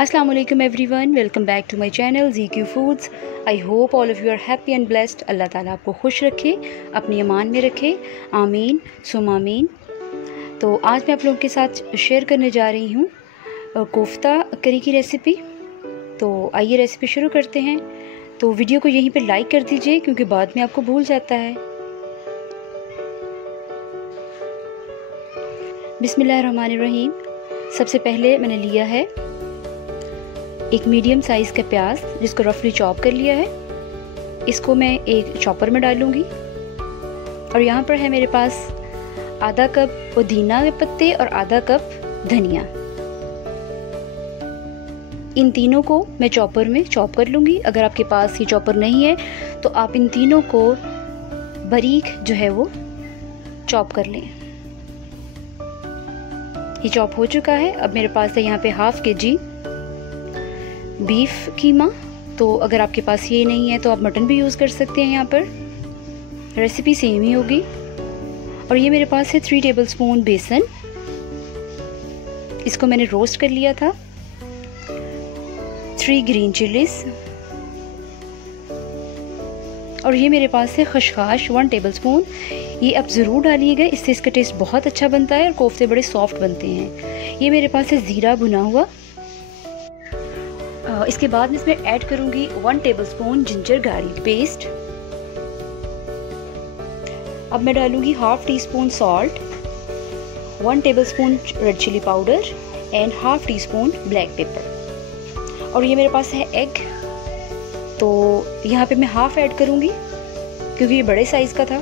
Assalamu alaikum everyone, welcome back to my channel ZQ Foods. I hope all of you are happy and blessed. अल्लाह ताला आपको खुश रखे, अपनी अमान में रखे, आमीन सुम आमीन। तो आज मैं आप लोगों के साथ शेयर करने जा रही हूँ कोफ्ता करी की रेसिपी। तो आइए रेसिपी शुरू करते हैं। तो वीडियो को यहीं पे लाइक कर दीजिए क्योंकि बाद में आपको भूल जाता है। बिस्मिल्लाहिर्रहमानिर्रहीम। सबसे पहले मैंने लिया है एक मीडियम साइज़ का प्याज जिसको रफली चॉप कर लिया है। इसको मैं एक चॉपर में डालूंगी। और यहाँ पर है मेरे पास आधा कप पुदीना के पत्ते और आधा कप धनिया। इन तीनों को मैं चॉपर में चॉप कर लूँगी। अगर आपके पास ये चॉपर नहीं है तो आप इन तीनों को बारीक जो है वो चॉप कर लें। ये चॉप हो चुका है। अब मेरे पास है यहाँ पे हाफ केजी बीफ कीमा। तो अगर आपके पास ये नहीं है तो आप मटन भी यूज़ कर सकते हैं। यहाँ पर रेसिपी सेम ही होगी। और ये मेरे पास है 3 टेबलस्पून बेसन। इसको मैंने रोस्ट कर लिया था। 3 ग्रीन चिलीज। और ये मेरे पास है खशखाश 1 टेबलस्पून। ये आप ज़रूर डालिएगा, इससे इसका टेस्ट बहुत अच्छा बनता है और कोफ्ते बड़े सॉफ्ट बनते हैं। ये मेरे पास है ज़ीरा भुना हुआ। इसके बाद मैं इसमें ऐड करूंगी 1 टेबलस्पून जिंजर गार्लिक पेस्ट। अब मैं डालूंगी half teaspoon salt, 1 tablespoon red chilli powder and half teaspoon black pepper. और ये मेरे पास है एग। तो यहाँ पे मैं हाफ ऐड करूंगी क्योंकि ये बड़े साइज़ का था।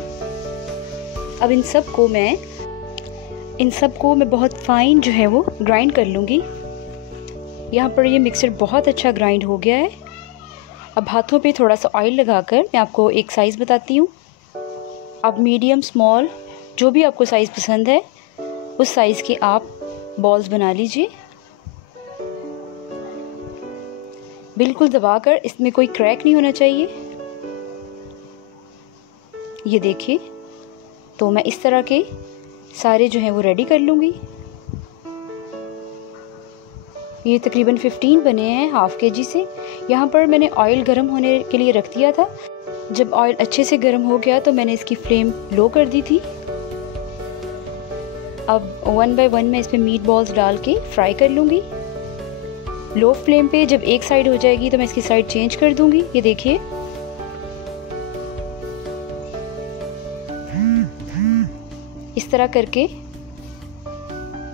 अब इन सब को मैं बहुत फाइन जो है वो ग्राइंड कर लूँगी। यहाँ पर ये मिक्सर बहुत अच्छा ग्राइंड हो गया है। अब हाथों पे थोड़ा सा ऑयल लगाकर मैं आपको एक साइज़ बताती हूँ। अब मीडियम स्मॉल जो भी आपको साइज़ पसंद है उस साइज़ के आप बॉल्स बना लीजिए। बिल्कुल दबाकर, इसमें कोई क्रैक नहीं होना चाहिए। ये देखिए। तो मैं इस तरह के सारे जो हैं वो रेडी कर लूँगी। ये तकरीबन 15 बने हैं हाफ केजी से। यहाँ पर मैंने ऑयल गर्म होने के लिए रख दिया था। जब ऑयल अच्छे से गर्म हो गया तो मैंने इसकी फ्लेम लो कर दी थी। अब 1 बाय 1 मैं इसमें मीट बॉल्स डाल के फ्राई कर लूँगी लो फ्लेम पे। जब एक साइड हो जाएगी तो मैं इसकी साइड चेंज कर दूँगी। ये देखिए। इस तरह करके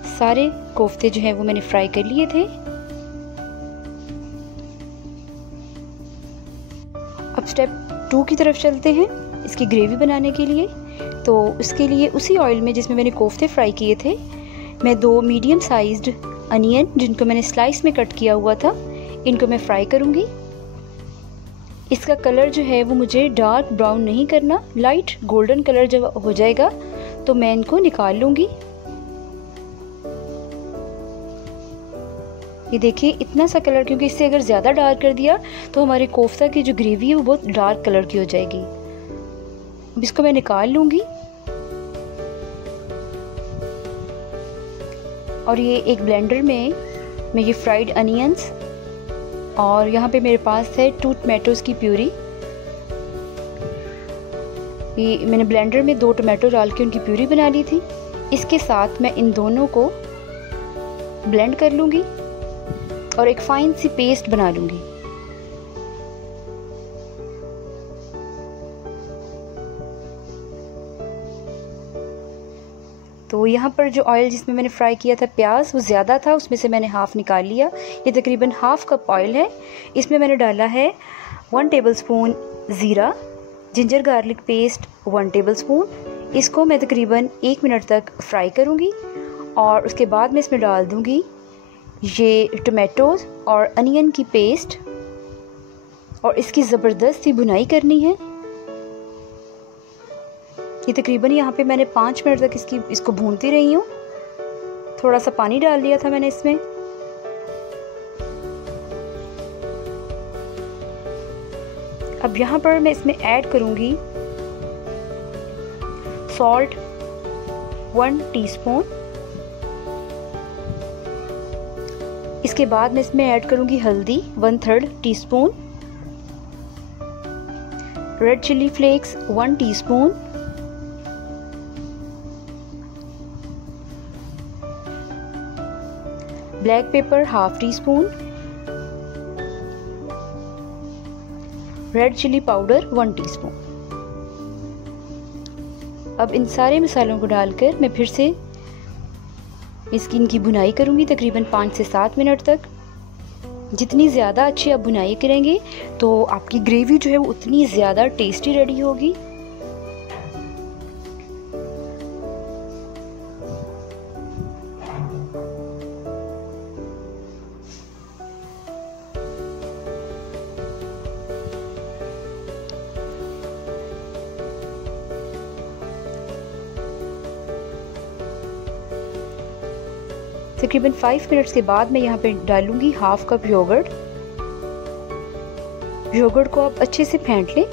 सारे कोफ्ते जो हैं वो मैंने फ्राई कर लिए थे। अब स्टेप 2 की तरफ चलते हैं इसकी ग्रेवी बनाने के लिए। तो उसके लिए उसी ऑयल में जिसमें मैंने कोफ्ते फ्राई किए थे मैं 2 मीडियम साइज्ड अनियन जिनको मैंने स्लाइस में कट किया हुआ था इनको मैं फ्राई करूँगी। इसका कलर जो है वो मुझे डार्क ब्राउन नहीं करना, लाइट गोल्डन कलर जब हो जाएगा तो मैं इनको निकाल लूँगी। ये देखिए इतना सा कलर, क्योंकि इससे अगर ज़्यादा डार्क कर दिया तो हमारे कोफ्ता की जो ग्रेवी है वो बहुत डार्क कलर की हो जाएगी। अब इसको मैं निकाल लूँगी। और ये एक ब्लेंडर में मैं ये फ्राइड अनियंस और यहाँ पे मेरे पास है 2 टमाटोज़ की प्यूरी। ये मैंने ब्लेंडर में 2 टमाटो डाल के उनकी प्यूरी बना ली थी। इसके साथ मैं इन दोनों को ब्लेंड कर लूँगी और एक फाइन सी पेस्ट बना लूँगी। तो यहाँ पर जो ऑयल जिसमें मैंने फ्राई किया था प्याज वो ज़्यादा था, उसमें से मैंने हाफ़ निकाल लिया। ये तकरीबन हाफ़ कप ऑयल है। इसमें मैंने डाला है 1 टेबलस्पून ज़ीरा, जिंजर गार्लिक पेस्ट 1 टेबलस्पून। इसको मैं तकरीबन 1 मिनट तक फ्राई करूँगी। और उसके बाद मैं इसमें डाल दूँगी ये टमाटोज़ और अनियन की पेस्ट और इसकी ज़बरदस्त सी भुनाई करनी है। ये तकरीबन यहाँ पे मैंने 5 मिनट तक इसको भूनती रही हूँ। थोड़ा सा पानी डाल दिया था मैंने इसमें। अब यहाँ पर मैं इसमें ऐड करूँगी सॉल्ट 1 टीस्पून, इसके बाद मैं इसमें ऐड करूँगी हल्दी 1/3 teaspoon, red chilli flakes 1 teaspoon, black pepper 1/2 teaspoon, red chilli powder 1 teaspoon. अब इन सारे मसालों को डालकर मैं फिर से इनकी भुनाई करूँगी तकरीबन 5 से 7 मिनट तक। जितनी ज़्यादा अच्छी आप भुनाई करेंगे तो आपकी ग्रेवी जो है वो उतनी ज़्यादा टेस्टी रेडी होगी। तकरीबन 5 मिनट्स के बाद मैं यहाँ पे डालूंगी 1/2 कप योगर्ट। योगर्ट को आप अच्छे से फेंट लें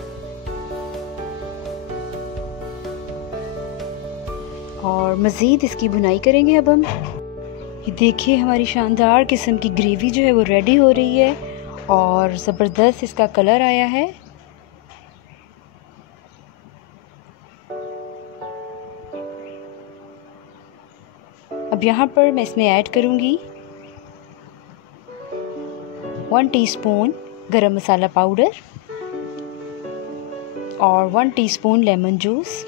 और मज़ीद इसकी भुनाई करेंगे। अब हम ये देखिए हमारी शानदार किस्म की ग्रेवी जो है वो रेडी हो रही है और ज़बरदस्त इसका कलर आया है। अब यहाँ पर मैं इसमें ऐड करूँगी 1 टीस्पून गरम मसाला पाउडर और 1 टीस्पून लेमन जूस,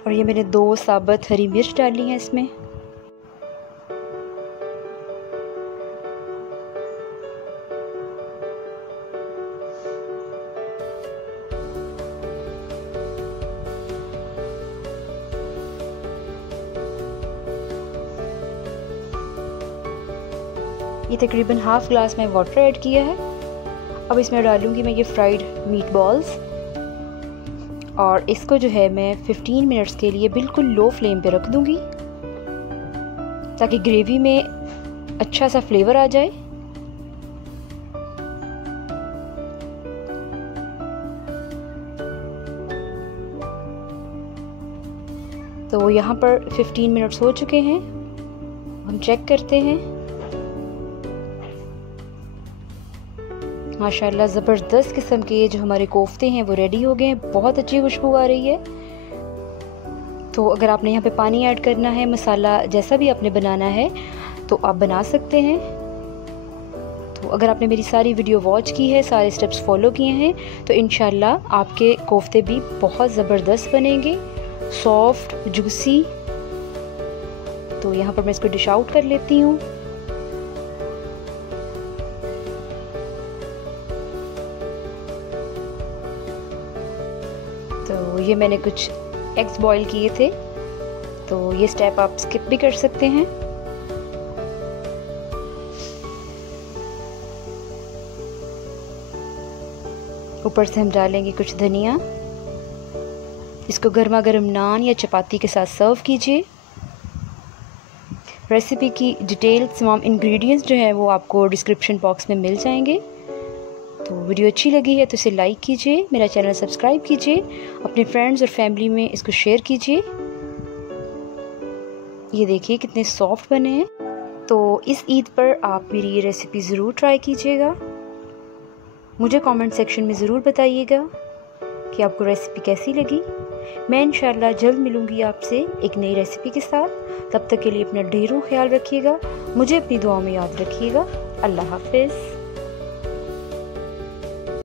और ये मैंने 2 साबुत हरी मिर्च डाली हैं इसमें। ये तकरीबन 1/2 ग्लास में वाटर ऐड किया है। अब इसमें डालूंगी मैं ये फ्राइड मीट बॉल्स और इसको जो है मैं 15 मिनट्स के लिए बिल्कुल लो फ्लेम पे रख दूंगी ताकि ग्रेवी में अच्छा सा फ्लेवर आ जाए। तो यहाँ पर 15 मिनट्स हो चुके हैं, हम चेक करते हैं। माशाल्लाह ज़बरदस्त किस्म के ये जो हमारे कोफ्ते हैं वो रेडी हो गए हैं, बहुत अच्छी खुशबू आ रही है। तो अगर आपने यहाँ पे पानी ऐड करना है, मसाला जैसा भी आपने बनाना है तो आप बना सकते हैं। तो अगर आपने मेरी सारी वीडियो वॉच की है, सारे स्टेप्स फॉलो किए हैं तो इंशाल्लाह आपके कोफ्ते भी बहुत ज़बरदस्त बनेंगे, सॉफ्ट जूसी। तो यहाँ पर मैं इसको डिश आउट कर लेती हूँ। तो ये मैंने कुछ एग्स बॉईल किए थे, तो ये स्टेप आप स्किप भी कर सकते हैं। ऊपर से हम डालेंगे कुछ धनिया। इसको गर्मा गर्म नान या चपाती के साथ सर्व कीजिए। रेसिपी की डिटेल तमाम इंग्रेडिएंट्स जो है वो आपको डिस्क्रिप्शन बॉक्स में मिल जाएंगे। तो वीडियो अच्छी लगी है तो इसे लाइक कीजिए, मेरा चैनल सब्सक्राइब कीजिए, अपने फ्रेंड्स और फैमिली में इसको शेयर कीजिए। ये देखिए कितने सॉफ्ट बने हैं। तो इस ईद पर आप मेरी ये रेसिपी ज़रूर ट्राई कीजिएगा। मुझे कमेंट सेक्शन में ज़रूर बताइएगा कि आपको रेसिपी कैसी लगी। मैं इंशाल्लाह जल्द मिलूँगी आपसे एक नई रेसिपी के साथ। तब तक के लिए अपना ढेरों ख्याल रखिएगा, मुझे अपनी दुआ में याद रखिएगा। अल्लाह हाफ़िज़।